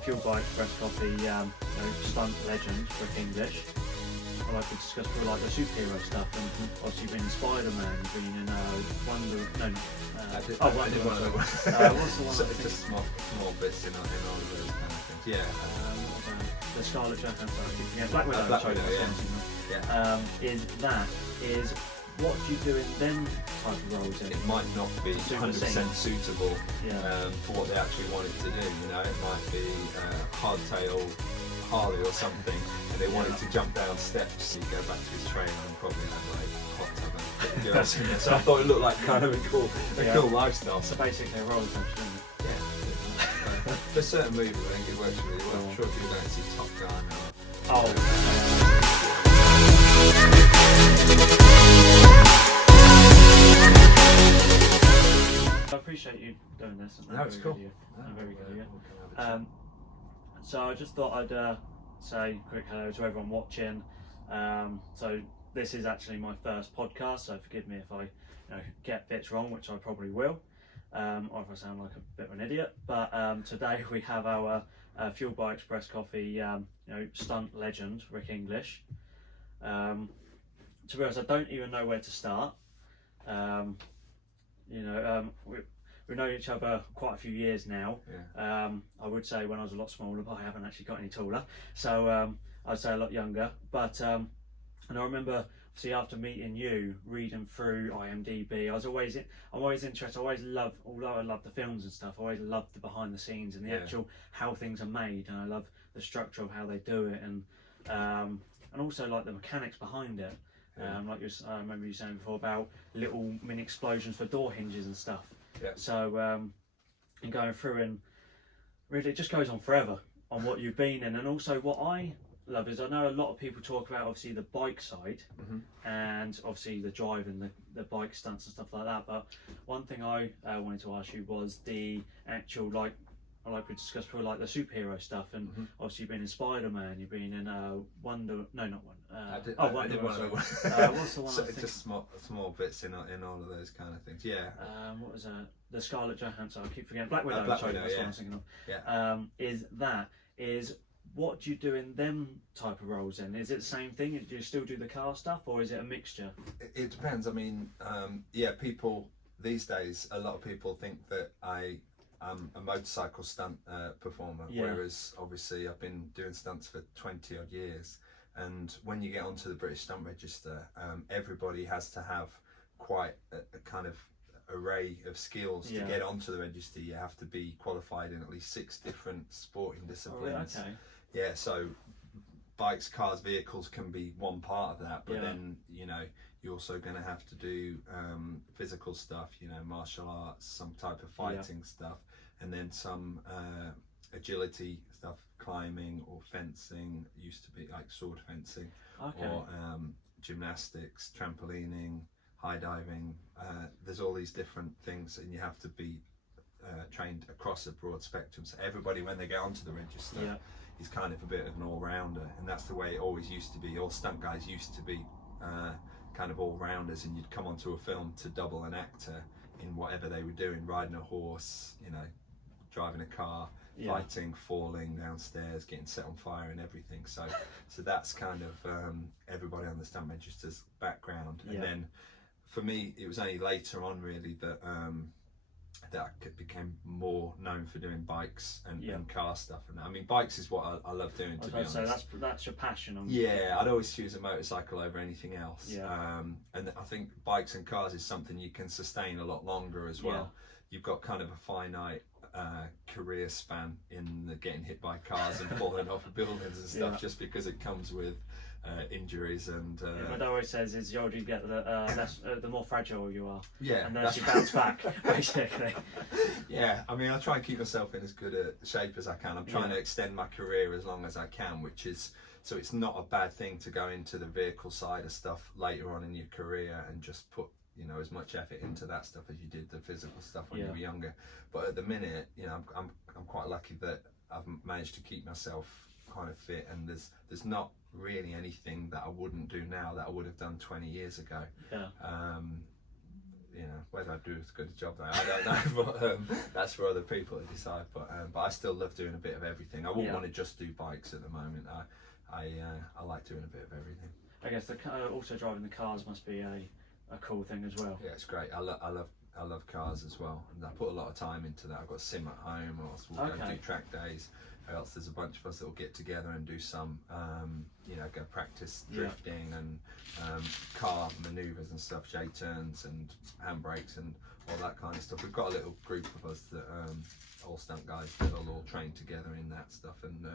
fueled by Xpress coffee, stunt legend, Rick English. I like to discuss more like the superhero stuff, and obviously you've been in Spider-Man, you've been in Wonder. No, I did Wonder one of Woman. those. What's the one? So just small bits in all of those kind of things. Yeah. The Scarlet Johansson. Black Widow. Black sorry, Widow, yeah. Is what do you do in them type of roles? It might not be 100% suitable for what they actually want it to do. You know, it might be hardtail Harley or something, and they wanted to jump down steps. You go back to his trailer and probably have like hot tub and girls in there. So I thought it looked like kind of a cool lifestyle. So basically, a role function. Yeah. For certain movies, I think it works really well. I'm sure if you don't see Top Gun or I appreciate you doing this. No, it's cool. Very good. So I just thought I'd say a quick hello to everyone watching. So this is actually my first podcast, so forgive me if I get bits wrong, which I probably will, or if I sound like a bit of an idiot. But today we have our fueled by Xpress coffee, stunt legend Rick English. To be honest, I don't even know where to start. We've known each other quite a few years now. I would say when I was a lot smaller, but I haven't actually got any taller. So I'd say a lot younger. But and I remember, see, after meeting you, reading through IMDb, I'm always interested. Although I love the films and stuff, I always loved the behind the scenes and the actual how things are made, and I love the structure of how they do it, and also like the mechanics behind it. I remember you saying before about little mini explosions for door hinges and stuff. So and going through, and really it just goes on forever on what you've been in. And also what I love is I know a lot of people talk about obviously the bike side and obviously the driving, the bike stunts and stuff like that, but one thing I wanted to ask you was the actual, like we discussed before, like the superhero stuff, and obviously you've been in Spider-Man, you've been in Wonder Woman. I did one of those. What's the one? So just small bits in all of those kind of things. Yeah. What was the Scarlet Johansson? I keep forgetting. Black Widow. Black Widow, that's what I'm thinking of. Is what do you do in them type of roles? Then is it the same thing? Do you still do the car stuff, or is it a mixture? It depends. I mean, people these days, a lot of people think that I'm a motorcycle stunt performer, whereas obviously I've been doing stunts for 20 odd years. And when you get onto the British Stunt Register, everybody has to have quite a kind of array of skills to get onto the register. You have to be qualified in at least 6 different sporting disciplines. Yeah, so bikes, cars, vehicles can be one part of that, but then you're also going to have to do physical stuff, martial arts, some type of fighting stuff, and then some agility stuff, climbing or fencing. Used to be like sword fencing, or gymnastics, trampolining, high diving. There's all these different things, and you have to be trained across a broad spectrum. So everybody, when they get onto the register, is kind of a bit of an all-rounder, and that's the way it always used to be. All stunt guys used to be kind of all-rounders, and you'd come onto a film to double an actor in whatever they were doing, riding a horse, driving a car, fighting, falling downstairs, getting set on fire and everything. So that's kind of everybody on the stunt register's background. And then for me, it was only later on really that I became more known for doing bikes and car stuff. And I mean, bikes is what I love doing, to be honest. So that's your passion. I'd always choose a motorcycle over anything else. And I think bikes and cars is something you can sustain a lot longer as well. You've got kind of a finite career span in the getting hit by cars and falling off of buildings and stuff, just because it comes with injuries and my dad always says is the older you get, the more fragile you are, and then that's you bounce back basically. I mean, I try and keep myself in as good a shape as I can. I'm trying to extend my career as long as I can, which is, so it's not a bad thing to go into the vehicle side of stuff later on in your career and just put as much effort into that stuff as you did the physical stuff when you were younger. But at the minute, I'm quite lucky that I've managed to keep myself kind of fit, and there's not really anything that I wouldn't do now that I would have done 20 years ago. whether I do as good a job there, I don't know, but that's for other people to decide. But I still love doing a bit of everything. I wouldn't want to just do bikes at the moment. I like doing a bit of everything. I guess also driving the cars must be a cool thing as well. Yeah, it's great. I love cars as well, and I put a lot of time into that. I've got a sim at home, or else we'll go and do track days, or else there's a bunch of us that will get together and do some, go practice drifting and car manoeuvres and stuff, J-turns and handbrakes and all that kind of stuff. We've got a little group of us that all stunt guys that will all train together in that stuff, and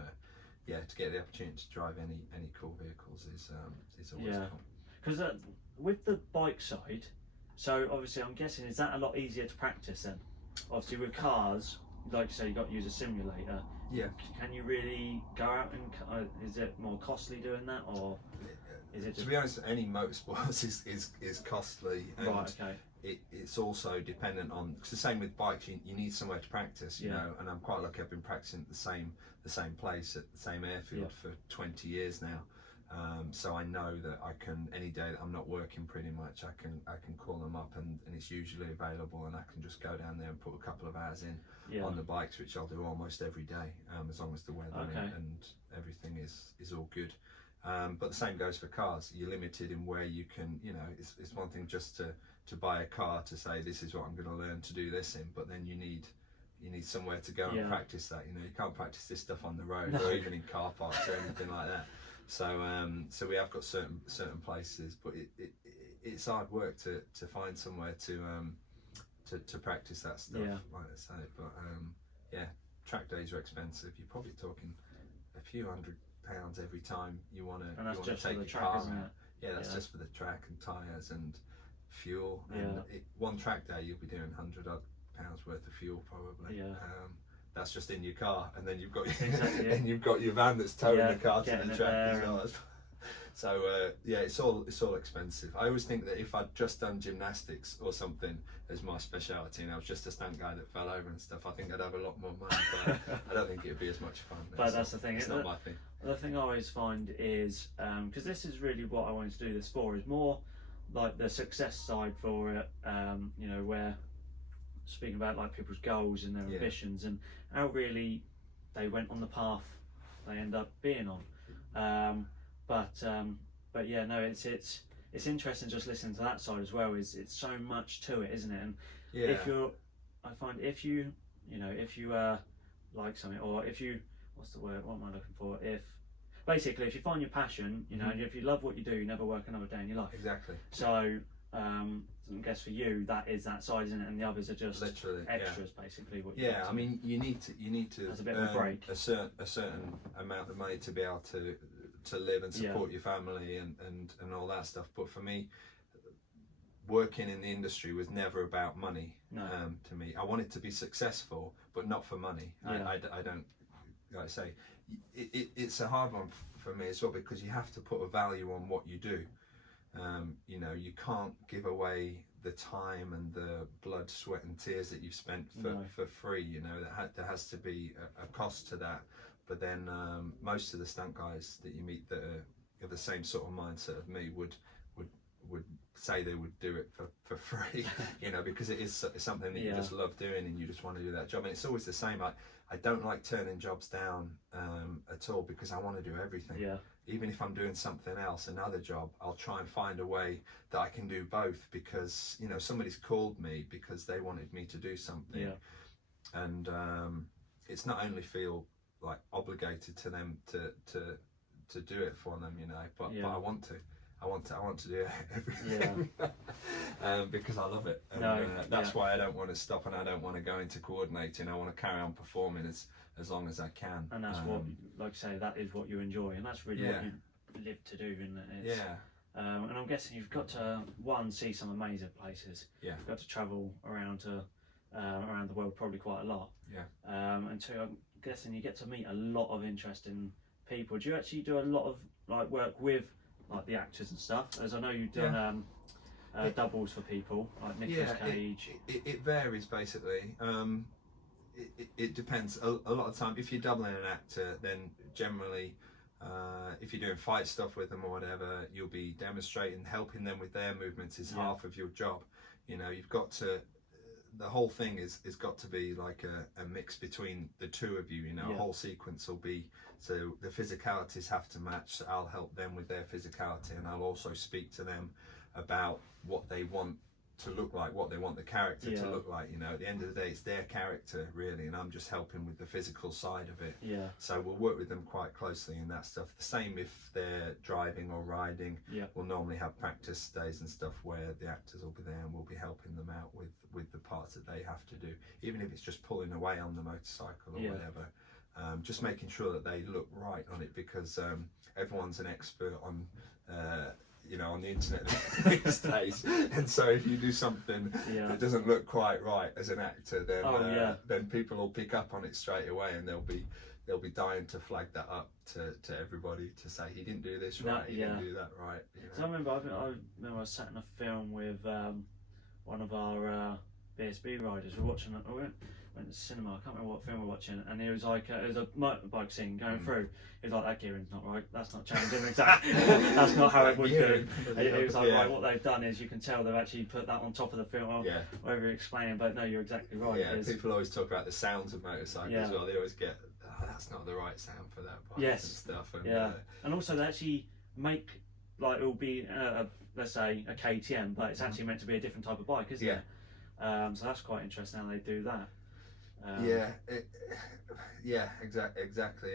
to get the opportunity to drive any cool vehicles is always cool. Because with the bike side, so obviously I'm guessing, is that a lot easier to practice then? Obviously with cars, like you say, you've got to use a simulator. Yeah. Can you really go out and, is it more costly doing that, or is it just... To be honest, any motorsports is costly, and right, okay. It's also dependent on, it's the same with bikes, you need somewhere to practice, you know, and I'm quite lucky I've been practicing at the same place, at the same airfield for 20 years now. So I know that I can, any day that I'm not working pretty much, I can call them up, and it's usually available, and I can just go down there and put a couple of hours in on the bikes, which I'll do almost every day, as long as the weather and everything is all good. But the same goes for cars. You're limited in where you can, it's one thing just to buy a car to say this is what I'm going to learn to do this in, but then you need somewhere to go and practice that. You can't practice this stuff on the road or even in car parks or anything like that. So we have got certain places, but it's hard work to find somewhere to practice that stuff, like I say. But track days are expensive. You're probably talking a few £100 every time you want to take your car out. Yeah, that's just for the track and tyres and fuel. And one track day you'll be doing £100 worth of fuel probably. That's just in your car, and then you've got and you've got your van that's towing the car to the track as well. So it's all expensive. I always think that if I'd just done gymnastics or something as my speciality, and I was just a stunt guy that fell over and stuff, I think I'd have a lot more money. But I don't think it'd be as much fun. But that's the thing. It's not my thing. The thing I always find is, because this is really what I wanted to do this for, is more like the success side for it. Where speaking about like people's goals and their ambitions and how really they went on the path they end up being on. But yeah, no, it's interesting just listening to that side as well. It's so much to it, isn't it? And if you like something, or if you, what's the word? What am I looking for? If you find your passion, and if you love what you do, you never work another day in your life. Exactly. So I guess for you that is that side, isn't it? And the others are just literally extras, basically. I mean, you need to as a bit of a break, a certain amount of money to be able to live and support your family and all that stuff. But for me, working in the industry was never about money. No. To me, I wanted to be successful, but not for money. I don't, like I say, it's a hard one for me as well, because you have to put a value on what you do. You can't give away the time and the blood, sweat and tears that you've spent for free. There has to be a cost to that. But then most of the stunt guys that you meet that are the same sort of mindset of me would say they would do it for free, because it is something that you just love doing and you just want to do that job. And it's always the same. I don't like turning jobs down at all, because I want to do everything. Even if I'm doing something else, another job, I'll try and find a way that I can do both, because somebody's called me because they wanted me to do something, and it's not only feel like obligated to them to do it for them, but I want to do everything because I love it. And, that's why I don't want to stop, and I don't want to go into coordinating. I want to carry on performing as long as I can. And that's what, like I say, that is what you enjoy, and that's really what you live to do, isn't it? And I'm guessing you've got to see some amazing places. You've got to travel around the world probably quite a lot. And two, I'm guessing you get to meet a lot of interesting people. Do you actually do a lot of like work with like the actors and stuff? As I know you've done doubles for people like Nicolas Cage. It varies basically. It depends. A lot of the time, if you're doubling an actor, then generally, if you're doing fight stuff with them or whatever, you'll be demonstrating, helping them with their movements is half of your job. You know, you've got to. The whole thing is got to be like a mix between the two of you. You know, a whole sequence will be, so the physicalities have to match. So I'll help them with their physicality, and I'll also speak to them about what they want to look like, what they want the character to look like. You know, at the end of the day, it's their character really, and I'm just helping with the physical side of it. So we'll work with them quite closely in that stuff. The same if they're driving or riding. We'll normally have practice days and stuff where the actors will be there and we'll be helping them out with the parts that they have to do, even if it's just pulling away on the motorcycle or whatever. Just making sure that they look right on it, because everyone's an expert on you know, on the internet these days, and so if you do something that doesn't look quite right as an actor, then then people will pick up on it straight away, and they'll be dying to flag that up to everybody, to say he didn't do this right, he didn't do that right. You know? So I remember I sat in a film with one of our BSB riders. We're watching it. We went to the cinema. I can't remember what film we're watching, and he was like, it was a motorbike scene going through. He was like, that gearing's not right. That's not changing exactly. That's not how it would do. He was like, right, what they've done is you can tell they've actually put that on top of the film, or whatever you're explaining. But no, you're exactly right. People always talk about the sounds of motorcycles as well. They always get, that's not the right sound for that bike and stuff. And, and also they actually make, like, it will be let's say a KTM, but it's actually meant to be a different type of bike, isn't it? So that's quite interesting how they do that. Exactly.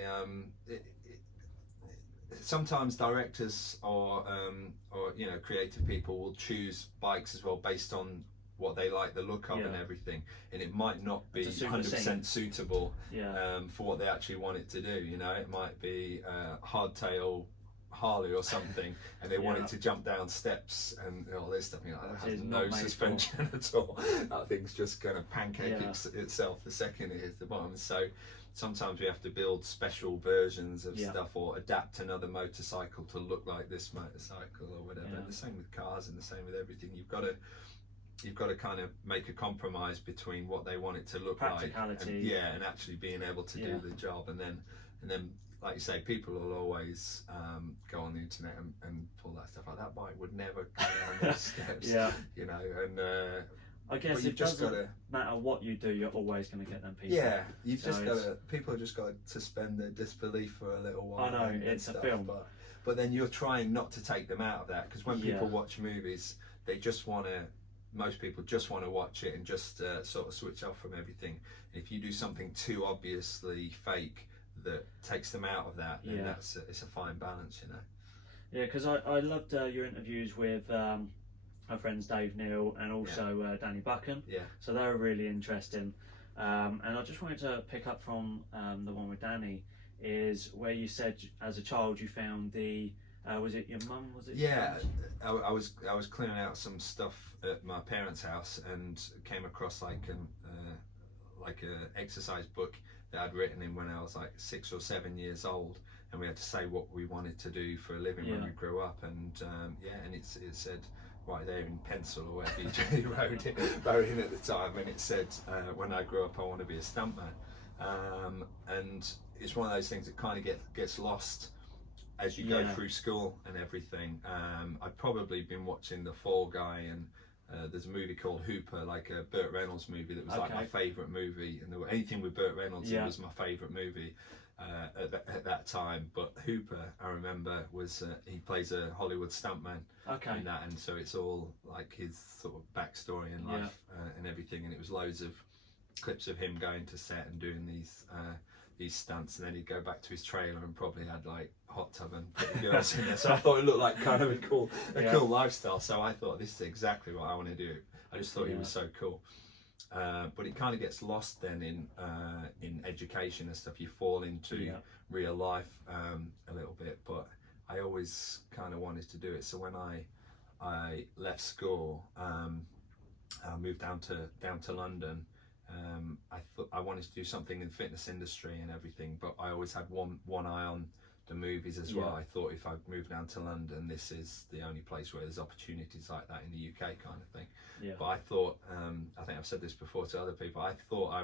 Sometimes directors or you know, creative people will choose bikes as well based on what they like the look of and everything, and it might not be 100% suitable for what they actually want it to do. You know, it might be hardtail Harley or something, and they want it to jump down steps and all this stuff. You know, that has no suspension at all. That thing's just going to pancake itself the second it hits the bottom. So sometimes we have to build special versions of stuff, or adapt another motorcycle to look like this motorcycle or whatever. The same with cars and the same with everything. You've got to kind of make a compromise between what they want it to look like and actually being able to do the job. And then like you say, people will always go on the internet and pull that stuff like that. Bike would never go down those steps. You know, and I guess it doesn't matter what you do, you're always going to get them people. You've just got to. People have just got to suspend their disbelief for a little while. I know it's a film, but then you're trying not to take them out of that, because when people watch movies, they just want to. Most people just want to watch it and just sort of switch off from everything. If you do something too obviously fake that takes them out of that, then it's a fine balance, you know. Yeah, because I loved your interviews with our friends Dave Neal and also Danny Buchan. So they were really interesting. And I just wanted to pick up from the one with Danny, is where you said as a child you found the was it your mum? Was it? Yeah, I was clearing out some stuff at my parents' house and came across like a exercise book that I'd written in when I was like 6 or 7 years old, and we had to say what we wanted to do for a living when we grew up, and and it said right there in pencil or whatever you wrote in at the time, and it said when I grow up I want to be a stuntman, and it's one of those things that kind of gets lost as you go through school and everything. I'd probably been watching The Fall Guy, and there's a movie called Hooper, like a Burt Reynolds movie that was like my favourite movie, and anything with Burt Reynolds in was my favourite movie at that time. But Hooper, I remember, was he plays a Hollywood stuntman in that, and so it's all like his sort of backstory in life and everything, and it was loads of clips of him going to set and doing these stunts, and then he'd go back to his trailer and probably had like hot tub and girls in there. So I thought it looked like kind of a cool lifestyle. So I thought, this is exactly what I want to do. I just thought he was so cool. But it kind of gets lost then in education and stuff. You fall into real life a little bit. But I always kind of wanted to do it. So when I left school, I moved down to London. I thought I wanted to do something in the fitness industry and everything, but I always had one eye on the movies as well. I thought if I moved down to London, this is the only place where there's opportunities like that in the UK kind of thing. But I thought, I think I've said this before to other people, I thought I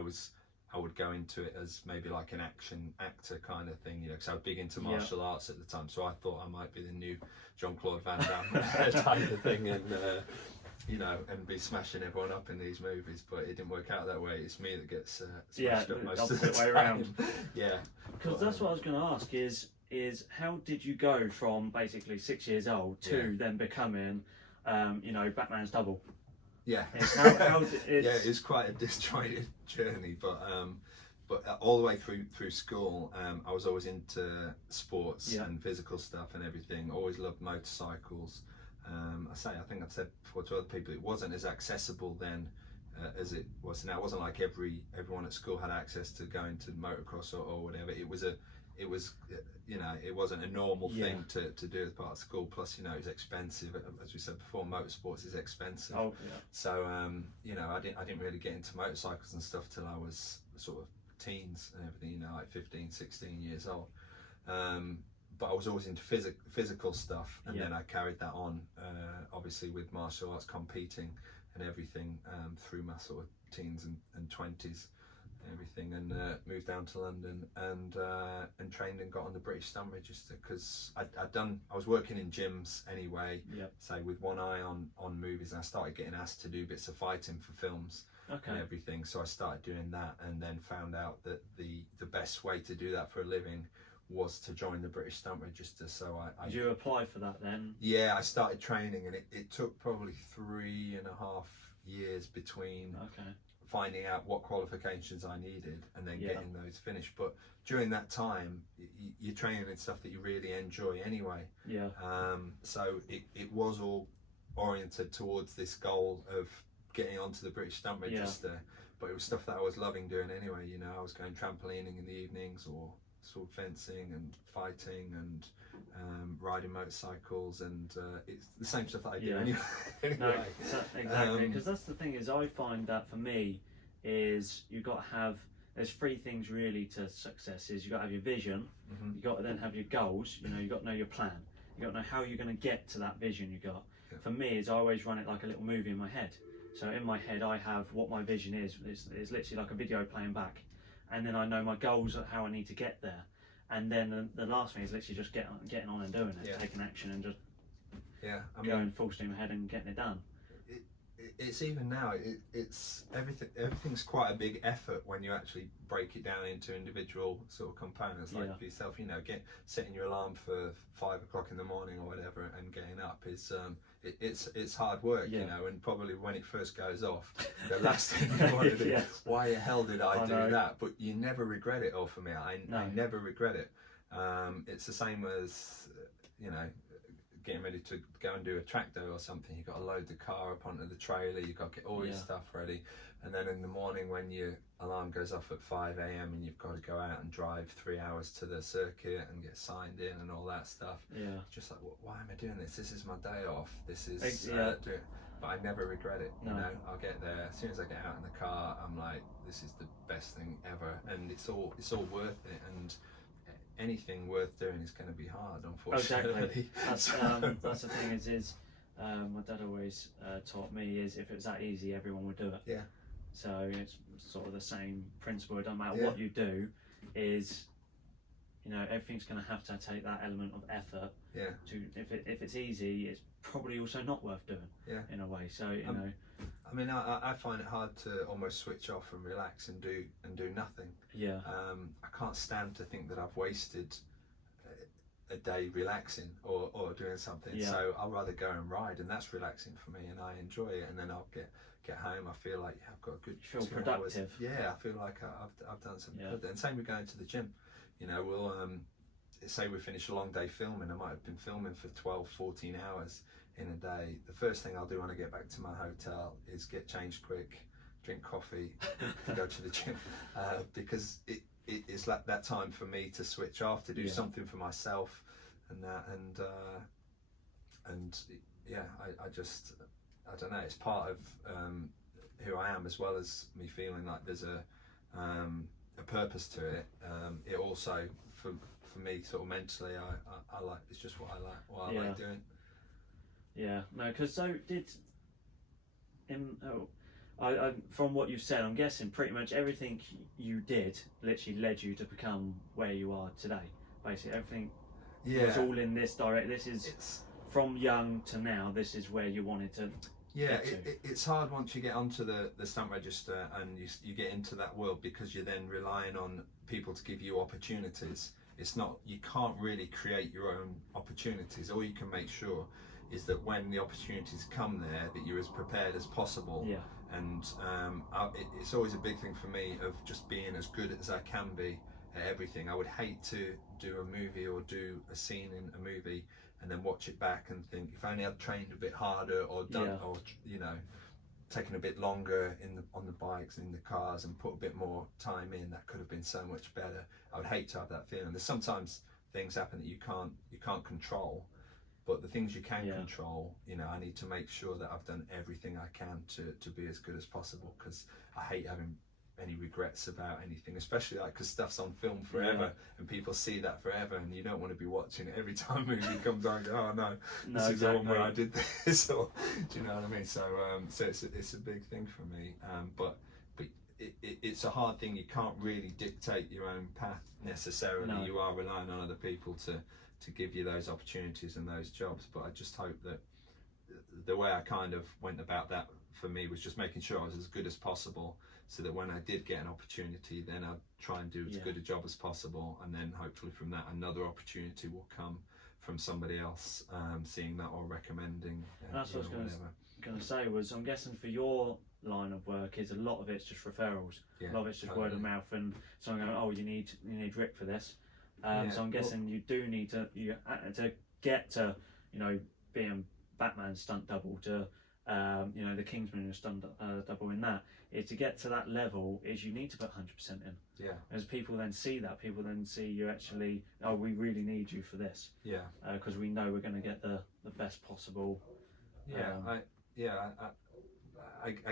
would go into it as maybe like an action actor kind of thing, you know, because I was big into martial arts at the time, so I thought I might be the new Jean-Claude Van Damme type of thing, you know, and be smashing everyone up in these movies, but it didn't work out that way. It's me that gets smashed up most of the way around. Yeah, because that's what I was going to ask is how did you go from basically 6 years old to then becoming you know, Batman's double? Yeah. It's quite a disjointed journey, but all the way through school, I was always into sports and physical stuff and everything. Always loved motorcycles. I think I've said before to other people, it wasn't as accessible then as it was now. It wasn't like everyone at school had access to going to motocross or whatever. It was you know, it wasn't a normal thing to do as part of school. Plus, you know, it's expensive. As we said before, motorsports is expensive. Oh, yeah. So, you know, I didn't really get into motorcycles and stuff till I was sort of teens and everything, you know, like 15, 16 years old. But I was always into physical stuff, and then I carried that on, obviously with martial arts, competing and everything, through my sort of teens and 20s. Everything, and moved down to London and trained and got on the British Stunt Register, because I was working in gyms anyway, say with one eye on movies, and I started getting asked to do bits of fighting for films and everything, so I started doing that, and then found out that the best way to do that for a living was to join the British Stunt Register. So Did you apply for that then? Yeah, I started training, and it took probably 3.5 years between finding out what qualifications I needed and then getting those finished. But during that time, you're training in stuff that you really enjoy anyway. So it was all oriented towards this goal of getting onto the British Stunt Register, but it was stuff that I was loving doing anyway. You know, I was going trampolining in the evenings, or sword fencing and fighting and riding motorcycles, and it's the same stuff that I do anyway. No, exactly, because that's the thing, is I find that for me is you've got to have, there's 3 things really to success. Is you've got to have your vision, you've got to then have your goals, you know, you've got to know your plan, you've got to know how you're going to get to that vision you got. For me, is I always run it like a little movie in my head. So in my head I have what my vision is. It's literally like a video playing back, and then I know my goals, how I need to get there. And then the last thing is literally just getting on and doing it, taking action and just going full steam ahead and getting it done. It's even now, it's everything's quite a big effort when you actually break it down into individual sort of components. Like for yourself, you know, setting your alarm for 5 o'clock in the morning or whatever and getting up is it's hard work, you know, and probably when it first goes off, the last thing you want to do, why the hell did I do that? But you never regret it. Or for me, I never regret it. It's the same as, you know, getting ready to go and do a track day or something. You've got to load the car up onto the trailer, you've got to get all your stuff ready, and then in the morning when your alarm goes off at 5 a.m. and you've got to go out and drive 3 hours to the circuit and get signed in and all that stuff, just like, why am I doing this? This is my day off, this is but I never regret it. You know, I'll get there, as soon as I get out in the car, I'm like, this is the best thing ever, and it's all worth it. And anything worth doing is going to be hard, unfortunately. Exactly. That's the thing is my dad always taught me, is if it was that easy, everyone would do it. Yeah. So it's sort of the same principle. It doesn't matter what you do, is, you know, everything's going to have to take that element of effort. Yeah. To if it's easy, it's probably also not worth doing. Yeah. In a way. So you know. I mean, I find it hard to almost switch off and relax and do nothing. Yeah. I can't stand to think that I've wasted a day relaxing or doing something. Yeah. So I'll rather go and ride, and that's relaxing for me, and I enjoy it. And then I'll get home. I feel like I've got a good. You feel productive. Hours. Yeah, I feel like I've done something good. And same with going to the gym. You know, we'll say we finish a long day filming. I might have been filming for 12, 14 hours in a day. The first thing I'll do when I get back to my hotel is get changed quick, drink coffee, and go to the gym, because it's like that time for me to switch off, to do something for myself, and that, and I don't know, it's part of who I am, as well as me feeling like there's a purpose to it. It also, for me, sort of mentally, I like, it's just what I like doing. Yeah, no, because so from what you've said, I'm guessing pretty much everything you did literally led you to become where you are today. Basically, everything was all in this direct. It's from young to now. This is where you wanted to Yeah, it's hard once you get onto the stunt register and you get into that world, because you're then relying on people to give you opportunities. It's not, you can't really create your own opportunities. All you can make sure is that when the opportunities come there, that you're as prepared as possible. Yeah. And it's always a big thing for me of just being as good as I can be at everything. I would hate to do a movie or do a scene in a movie and then watch it back and think, if only I'd trained a bit harder or done, or you know, taken a bit longer on the bikes and in the cars and put a bit more time in, that could have been so much better. I would hate to have that feeling. There's sometimes things happen that you can't control, but the things you can control, you know, I need to make sure that I've done everything I can to be as good as possible, because I hate having any regrets about anything, especially like because stuff's on film forever and people see that forever, and you don't want to be watching it every time a movie comes on and go, oh no, this is the one where I did this, or do you know what I mean? So it's a big thing for me, but it's a hard thing. You can't really dictate your own path necessarily. No. You are relying on other people to give you those opportunities and those jobs, but I just hope that the way I kind of went about that for me was just making sure I was as good as possible, so that when I did get an opportunity, then I'd try and do as good a job as possible, and then hopefully from that another opportunity will come from somebody else seeing that or recommending. That's what I was going to say, was I'm guessing for your line of work is a lot of it's just referrals. A lot of it's just word of mouth, and someone going, oh, you need Rick for this. So I'm guessing you do need to get to, you know, being Batman's stunt double, to you know, the Kingsman stunt double in that, is to get to that level is you need to put 100% in. Yeah. As people then see that, people then see you actually, oh, we really need you for this. Yeah. Because we know we're going to get the best possible. I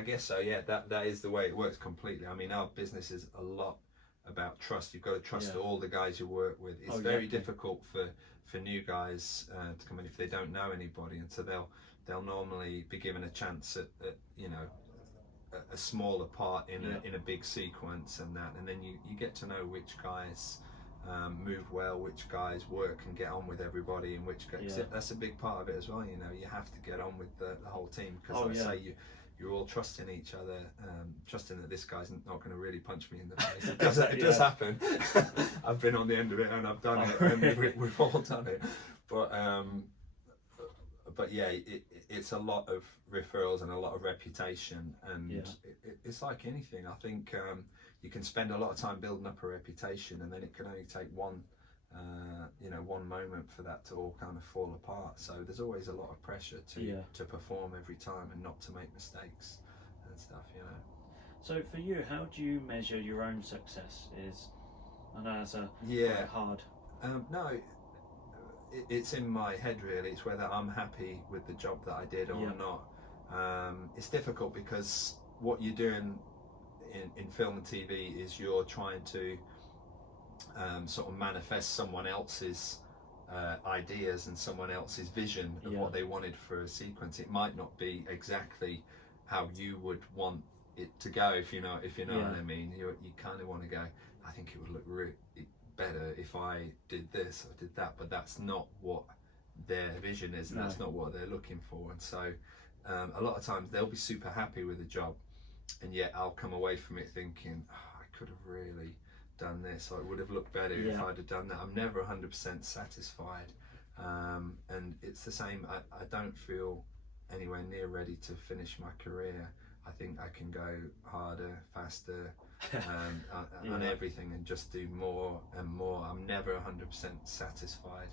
guess so. Yeah, that is the way it works completely. I mean, our business is a lot about trust. You've got to trust all the guys you work with. It's very difficult for new guys to come in if they don't know anybody, and so they'll normally be given a chance at you know, a smaller part in a big sequence, and then you get to know which guys move well, which guys work and get on with everybody, and which guys, that's a big part of it as well. You know, you have to get on with the whole team, because say you're all trusting each other, trusting that this guy's not going to really punch me in the face. It does happen. I've been on the end of it and I've done it, and we've all done it. But yeah, it's a lot of referrals and a lot of reputation, and it's like anything. I think you can spend a lot of time building up a reputation, and then it can only take one moment for that to all kind of fall apart. So there's always a lot of pressure to perform every time and not to make mistakes and stuff, you know. So for you, how do you measure your own success? I know it's quite hard. No, it's in my head really. It's whether I'm happy with the job that I did or not. It's difficult because what you're doing in film and TV is you're trying to sort of manifest someone else's ideas and someone else's vision of what they wanted for a sequence. It might not be exactly how you would want it to go, if you know what I mean. You kind of want to go, I think it would look really better if I did this or did that, but that's not what their vision is, and that's not what they're looking for. And so a lot of times they'll be super happy with the job, and yet I'll come away from it thinking, oh, I could have really done this, or it would have looked better if I'd have done that. I'm never 100% satisfied, and it's the same. I don't feel anywhere near ready to finish my career. I think I can go harder, faster, on everything, and just do more and more. I'm never 100% satisfied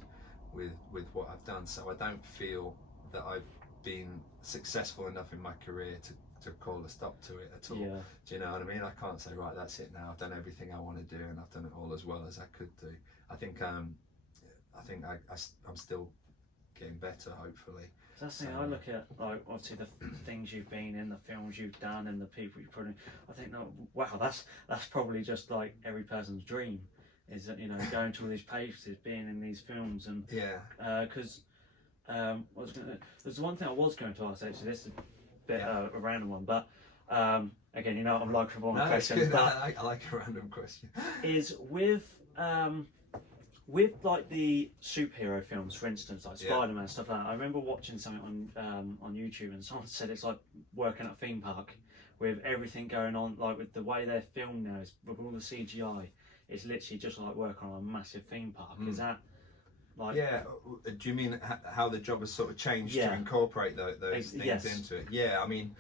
with what I've done, so I don't feel that I've been successful enough in my career to call a stop to it at all. Do you know what I mean? I can't say, right, that's it now, I've done everything I want to do and I've done it all as well as I could do. I think I'm still getting better, hopefully. That's the thing. I look at, like, obviously the things you've been in, the films you've done, and the people you've put in. I think, wow, that's probably just like every person's dream, is that, you know, going to all these places, being in these films, and because there's one thing I was going to ask, actually. This is a bit a random one, but again, you know, I'm like for one question. I like a random question. Is with With like the superhero films, for instance, like Yeah. Spider-Man, stuff like that, I remember watching something on YouTube, and someone said it's like working at a theme park with everything going on, like with the way they're filmed now, with all the CGI, it's literally just like working on a massive theme park. Is that like? Yeah. Do you mean how the job has sort of changed Yeah. to incorporate those things Yes. into it? Yeah. I mean,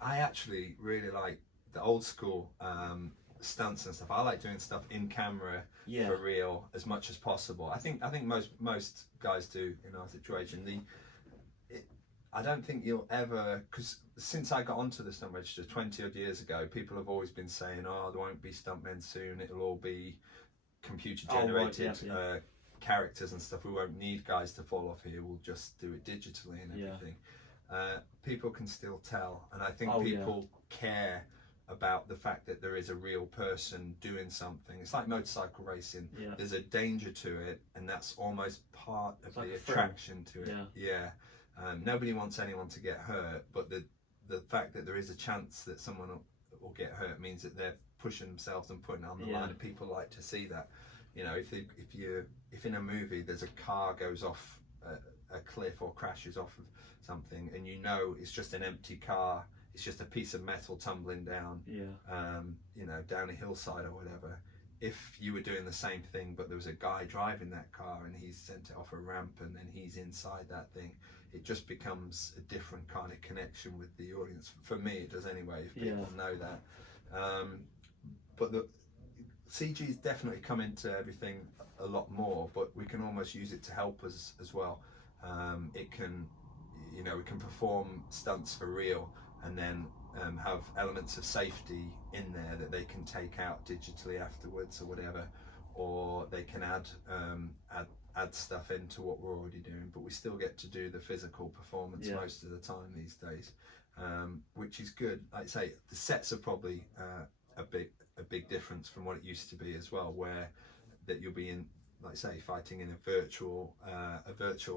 I actually really like the old school stunts and stuff. I like doing stuff in camera for real as much as possible. I think most guys do in our situation. I don't think you'll ever, because since I got onto the stunt register 20 odd years ago, people have always been saying, oh, there won't be stuntmen soon, it'll all be computer generated characters and stuff. We won't need guys to fall off here, we'll just do it digitally and everything. People can still tell, and I think people care about the fact that there is a real person doing something. It's like motorcycle racing. There's a danger to it, and that's almost part of the attraction to it. Nobody wants anyone to get hurt, but the fact that there is a chance that someone will get hurt means that they're pushing themselves and putting it on the line, and people like to see that. You know, if in a movie there's a car goes off a cliff or crashes off of something, and you know it's just an empty car, it's just a piece of metal tumbling down, you know, down a hillside or whatever. If you were doing the same thing, but there was a guy driving that car and he's sent it off a ramp and then he's inside that thing, it just becomes a different kind of connection with the audience. For me, it does anyway, if people know that. But the CG's definitely come into everything a lot more, but we can almost use it to help us as well. It can, you know, we can perform stunts for real and then have elements of safety in there that they can take out digitally afterwards or whatever, or they can add stuff into what we're already doing, but we still get to do the physical performance most of the time these days, which is good. Like I say, the sets are probably a big difference from what it used to be as well, where that you'll be in, like I say, fighting in a virtual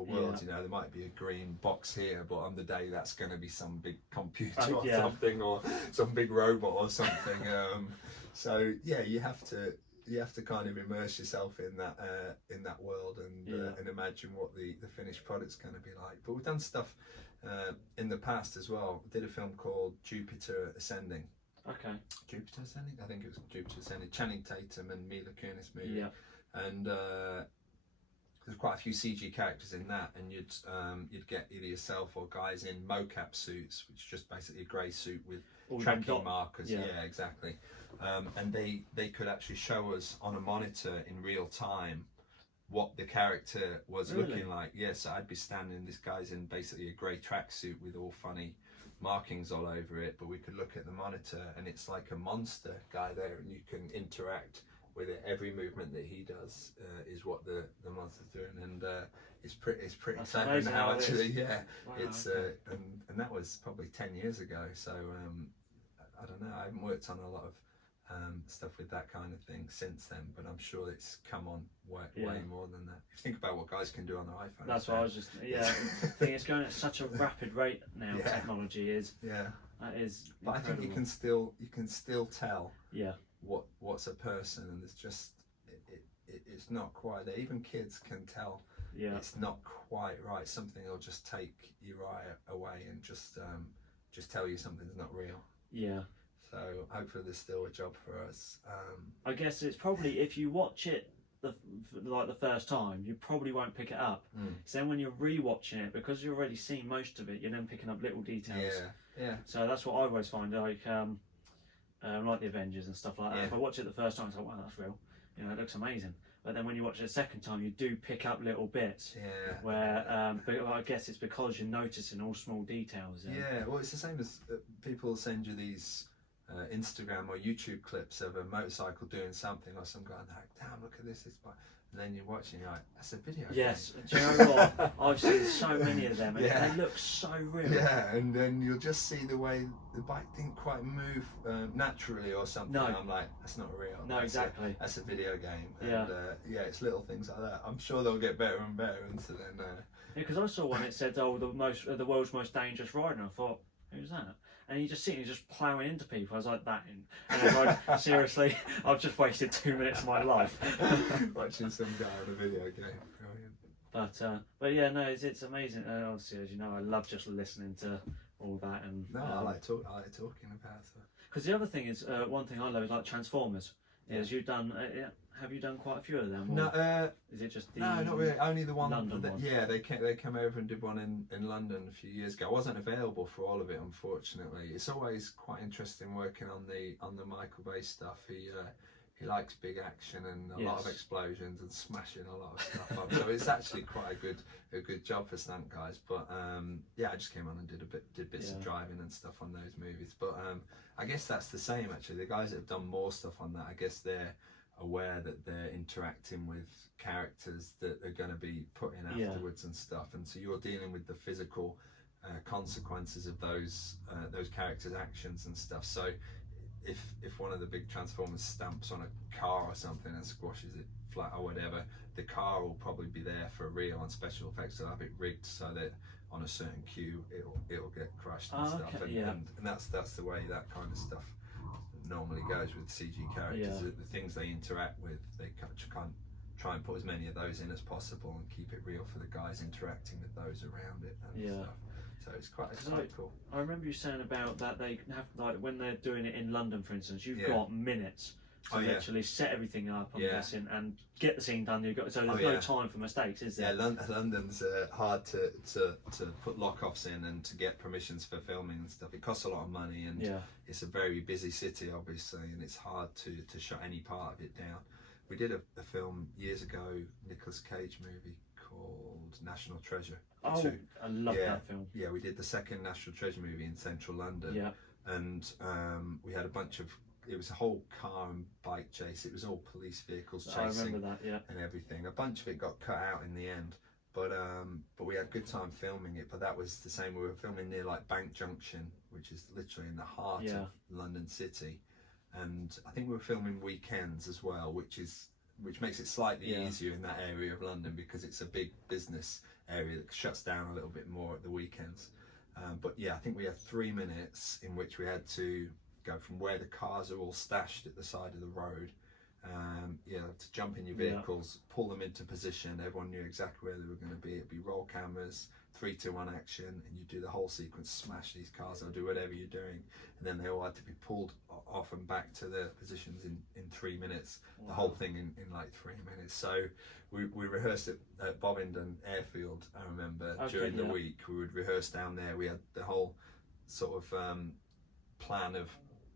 world. You know, there might be a green box here, but on the day that's going to be some big computer or something, or some big robot or something. So yeah, you have to kind of immerse yourself in that world and imagine what the finished product's going to be like. But we've done stuff in the past as well. We did a film called Jupiter Ascending. Okay. Jupiter Ascending? I think it was Jupiter Ascending. Channing Tatum and Mila Kunis movie. And there's quite a few CG characters in that, and you'd get either yourself or guys in mocap suits, which is just basically a grey suit with tracking markers. Yeah, exactly. And they could actually show us on a monitor in real time what the character was looking like. So I'd be standing, this guy's in basically a grey tracksuit with all funny markings all over it, but we could look at the monitor and it's like a monster guy there, and you can interact with it. Every movement that he does is what the monster's doing, and it's pretty exciting now actually. It's and that was probably 10 years ago, so I don't know, I haven't worked on a lot of stuff with that kind of thing since then, but I'm sure it's come on way more than that. If you think about what guys can do on their iPhone, that's what I was just I think it's going at such a rapid rate now. Technology is that is but incredible. I think you can still tell what's a person, and it's just it's not quite there. Even kids can tell it's not quite right. Something will just take your eye away and just tell you something's not real. So hopefully there's still a job for us. I guess it's probably, if you watch it the first time, you probably won't pick it up. So then when you're re-watching it, because you've already seen most of it, you're then picking up little details. So that's what I always find, like the Avengers and stuff like that. If I watch it the first time, it's like, wow, that's real. You know, it looks amazing. But then when you watch it a second time, you do pick up little bits. Where but I guess it's because you're noticing all small details. Well, it's the same as people send you these Instagram or YouTube clips of a motorcycle doing something, or some guy like, damn, look at this, and then you're watching, you're like, that's a video game. Do you know what? I've seen so many of them, and they look so real. And then you'll just see the way the bike didn't quite move naturally or something. And I'm like, that's not real. Exactly. That's a video game. And it's little things like that. I'm sure they'll get better and better. And so then, because I saw one, it said, the world's most dangerous rider, and I thought, who's that? and you just see him just ploughing into people. I was like, and I was like, seriously, I've just wasted 2 minutes of my life. Watching some guy on a video game. Brilliant. But yeah, no, it's amazing. Obviously, as you know, I love just listening to all that. And no, I like talking about it. Because the other thing is, one thing I love is like Transformers. Is you've done? Have you done quite a few of them? Or no, is it just the no, not really. Only the one. London one. Yeah, they came over and did one in London a few years ago. I wasn't available for all of it, unfortunately. It's always quite interesting working on the Michael Bay stuff. He likes big action and a lot of explosions and smashing a lot of stuff up. So it's actually quite a good job for stunt guys. But yeah, I just came on and did bits of driving and stuff on those movies. But I guess that's the same actually. The guys that have done more stuff on that, I guess they're aware that they're interacting with characters that are going to be put in afterwards and stuff, and so you're dealing with the physical consequences of those characters' actions and stuff. So if one of the big Transformers stamps on a car or something and squashes it flat or whatever, the car will probably be there for real on special effects. They'll have it rigged so that on a certain cue it'll get crushed and stuff. And that's the way that kind of stuff normally goes with CG characters. The things they interact with, they can't try and put as many of those in as possible and keep it real for the guys interacting with those around it and stuff. So it's quite cool. I remember you saying about that they have, like, when they're doing it in London, for instance, you've got minutes to literally set everything up, I'm guessing, and get the scene done. So there's no time for mistakes, is there? Yeah, London's hard to put lock-offs in and to get permissions for filming and stuff. It costs a lot of money, and it's a very busy city, obviously, and it's hard to shut any part of it down. We did a film years ago, Nicolas Cage movie called National Treasure. Oh, I love that film. Yeah, we did the second National Treasure movie in central London. Yeah. And we had a bunch of, it was a whole car and bike chase. It was all police vehicles chasing. I remember that, and everything. A bunch of it got cut out in the end, but we had a good time filming it. But that was the same. We were filming near like Bank Junction, which is literally in the heart of London City, and I think we were filming weekends as well, which makes it slightly easier in that area of London because it's a big business area that shuts down a little bit more at the weekends. But yeah, I think we had 3 minutes in which we had to go from where the cars are all stashed at the side of the road, to jump in your vehicles, pull them into position. Everyone knew exactly where they were going to be. It'd be roll cameras, 3, 2, 1 action, and you do the whole sequence, smash these cars or do whatever you're doing, and then they all had to be pulled off and back to their positions in 3 minutes. The whole thing in like 3 minutes. So we rehearsed it at Bovingdon Airfield. I remember during the week we would rehearse down there. We had the whole sort of plan of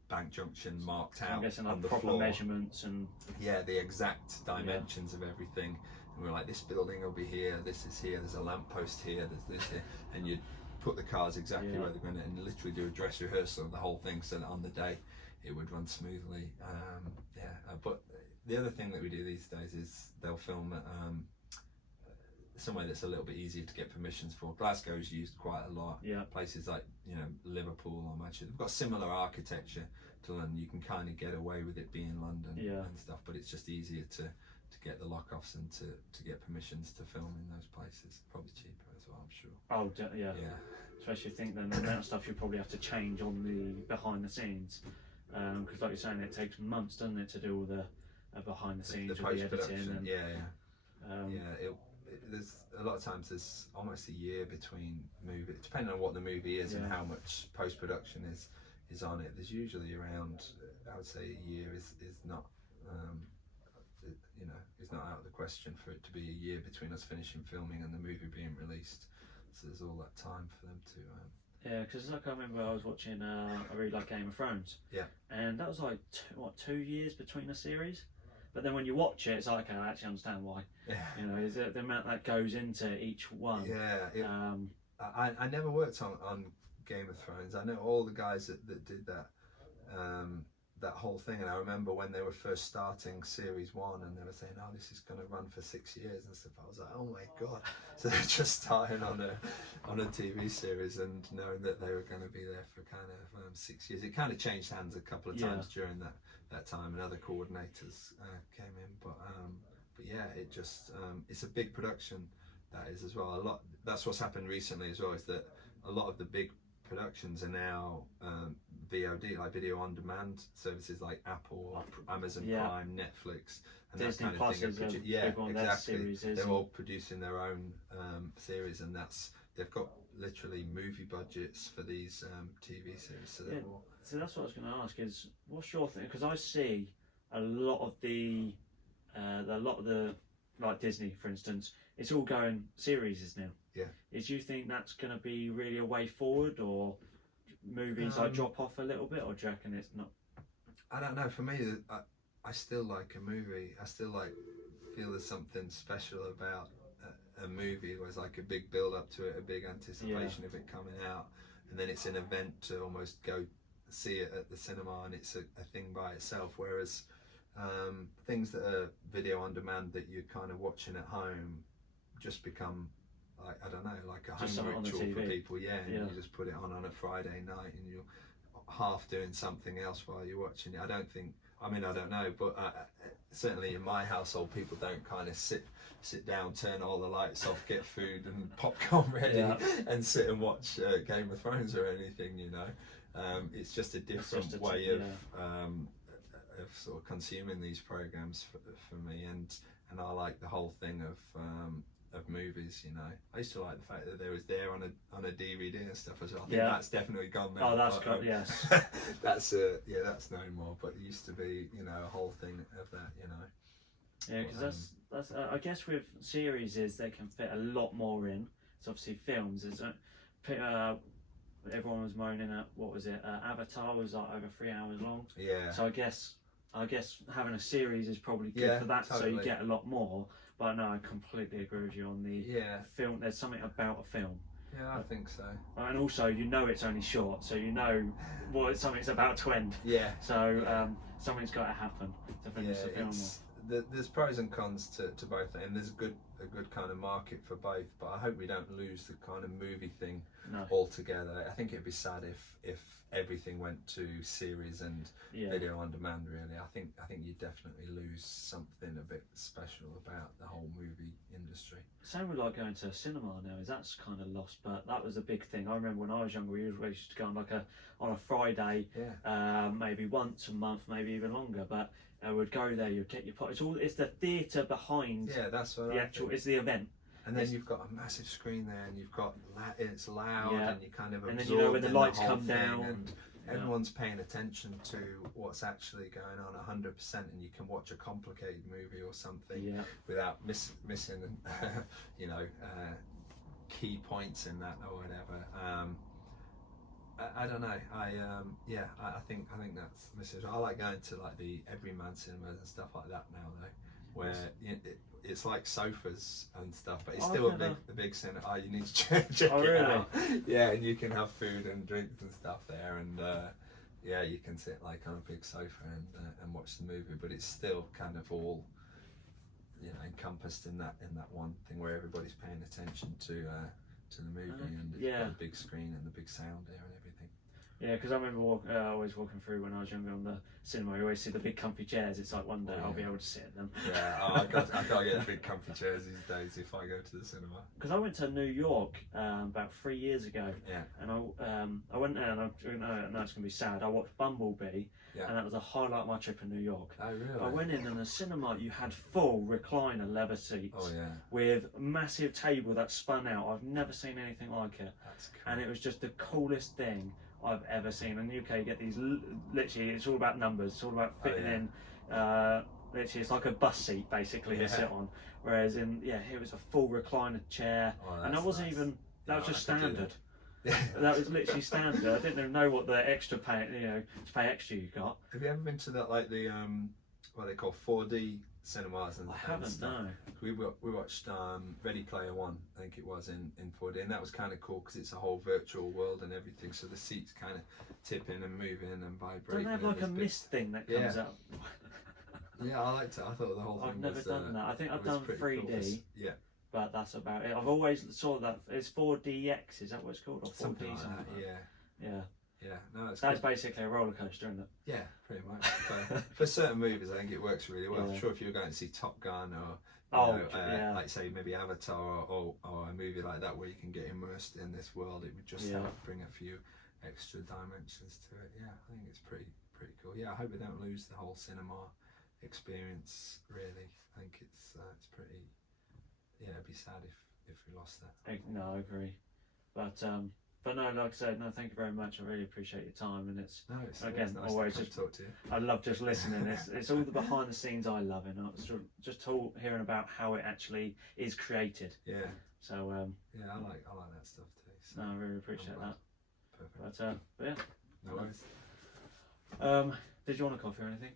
Bank Junction marked out on the proper floor, measurements and the exact dimensions of everything. And we were like, this building will be here, this is here, there's a lamppost here, there's this here, and you'd put the cars exactly where they're going to, and literally do a dress rehearsal of the whole thing so that on the day it would run smoothly. But the other thing that we do these days is they'll film at somewhere that's a little bit easier to get permissions for. Glasgow's used quite a lot. Places like Liverpool or Manchester, they've got similar architecture to London. You can kind of get away with it being London and stuff, but it's just easier to get the lock-offs and to get permissions to film in those places. Probably cheaper as well, I'm sure. Oh yeah. Especially if you think then the amount of stuff you probably have to change on the behind the scenes, because like you're saying, it takes months, doesn't it, to do all the behind the scenes, the with the editing and there's a lot of times there's almost a year between movie, depending on what the movie is and how much post-production is on it. There's usually around, I would say, a year is not is not out of the question for it to be a year between us finishing filming and the movie being released. So there's all that time for them to because like I remember I was watching I really like Game of Thrones, and that was like 2 years between a series. But then when you watch it, it's like, okay, I actually understand why. Is it the amount that goes into each one? I never worked on Game of Thrones. I know all the guys that did that that whole thing, and I remember when they were first starting series 1 and they were saying, oh, this is going to run for 6 years and stuff. I was like, oh my god. So they're just starting on a TV series and knowing that they were going to be there for kind of 6 years. It kind of changed hands a couple of times during that time, and other coordinators came in, but yeah, it just it's a big production, that is, as well. That's what's happened recently as well, is that a lot of the big productions are now VOD, like video on demand services like Apple, Amazon Prime, Netflix, and Disney that kind of thing. Exactly. They're all producing their own series, and they've got literally movie budgets for these TV series. So so that's what I was going to ask is, what's your thing? Because I see a lot of the like Disney, for instance, it's all going series now. Yeah. Do you think that's going to be really a way forward, or movies like drop off a little bit, or do you reckon it's not? I don't know. For me, I still like a movie. I still feel there's something special about a movie. Where it's like a big build up to it, a big anticipation of it coming out, and then it's an event to almost go see it at the cinema, and it's a thing by itself. Whereas things that are video on demand that you're kind of watching at home just become like, I don't know, like a home ritual for people. And you just put it on a Friday night, and you're half doing something else while you're watching it. I don't know, but certainly in my household, people don't kind of sit down, turn all the lights off, get food and popcorn ready, and sit and watch Game of Thrones or anything. It's just a different way of sort of consuming these programs for me, and I like the whole thing of movies. I used to like the fact that they was there on a DVD and stuff as well. I think that's definitely gone now. Oh, that's good. Yes. That's no more. But it used to be, a whole thing of that. Yeah, because that's I guess with series is they can fit a lot more in. So obviously films is everyone was moaning at, what was it? Avatar was like over 3 hours long. Yeah. So I guess having a series is probably good for that, totally. So you get a lot more. But no, I completely agree with you on the film. There's something about a film. Yeah, I think so. And also, it's only short, so something's about to end. Yeah. So something's got to happen to finish the film. There's pros and cons to both, and there's a good kind of market for both. But I hope we don't lose the kind of movie thing altogether. I think it'd be sad if everything went to series and video on demand. Really, I think you definitely lose something a bit special about the whole movie industry. Same with like going to a cinema now, that's kind of lost, but that was a big thing. I remember when I was younger, we used to go on a Friday, maybe once a month, maybe even longer. But we'd go there, you'd get your pot. It's the theatre behind. Yeah, that's what it's the event. And then you've got a massive screen there, and you've got it's loud, and you kind of absorb. And then when the lights come down, and everyone's paying attention to what's actually going on 100%, and you can watch a complicated movie or something without missing key points in that or whatever. I don't know. I think that's missing. I like going to like the everyman cinemas and stuff like that now, though, where it's like sofas and stuff, but it's still a big cinema. Oh, you need to check it out. Yeah, and you can have food and drinks and stuff there, and you can sit like on a big sofa and watch the movie. But it's still kind of all encompassed in that one thing where everybody's paying attention to the movie, and it's got a big screen and the big sound there and everything. Yeah, because I remember always walking through when I was younger on the cinema. You always see the big comfy chairs. It's like one day I'll be able to sit in them. Yeah, I can't get big comfy chairs these days if I go to the cinema. Because I went to New York about 3 years ago. Yeah. And I went there, and I know it's gonna be sad. I watched Bumblebee, and that was a highlight of my trip in New York. Oh really? I went in, and the cinema you had full recliner leather seats. Oh yeah. With a massive table that spun out. I've never seen anything like it. That's cool. And it was just the coolest thing I've ever seen. In the UK, you get these literally, it's all about numbers. It's all about fitting in. Literally, it's like a bus seat basically to sit on. Whereas here it was a full recliner chair, and that wasn't even. That was just standard. That was literally standard. I didn't even know what the extra pay, to pay extra you got. Have you ever been to that, like the what they call 4D cinemas and I haven't, stuff? no. We watched Ready Player One, I think it was, in 4D, and that was kind of cool because it's a whole virtual world and everything, so the seats kind of tipping and moving and vibrating. Don't they have like a mist thing that comes up? Yeah, I liked it. I thought the whole thing I've never done that. I think I've done 3D. Cool. Yeah. But that's about it. I've always saw that it's 4DX. Is that what it's called, or 4D? Something like that. Yeah. No, that's basically a roller coaster, isn't it? Yeah, pretty much. For certain movies, I think it works really well. I'm sure if you were going to see Top Gun or like say maybe Avatar or a movie like that where you can get immersed in this world, it would just help bring a few extra dimensions to it. Yeah, I think it's pretty cool. Yeah, I hope we don't lose the whole cinema experience. Really, I think it's pretty. Yeah, it'd be sad if we lost that. No, I agree. But no, like I said, no, thank you very much. I really appreciate your time, and it's again nice always to just talk to you. I love just listening. It's all the behind the scenes I love, and just hearing about how it actually is created. Yeah. So yeah, I like that stuff too. So no, I really appreciate that. Perfect. But yeah. No worries. Did you want a coffee or anything?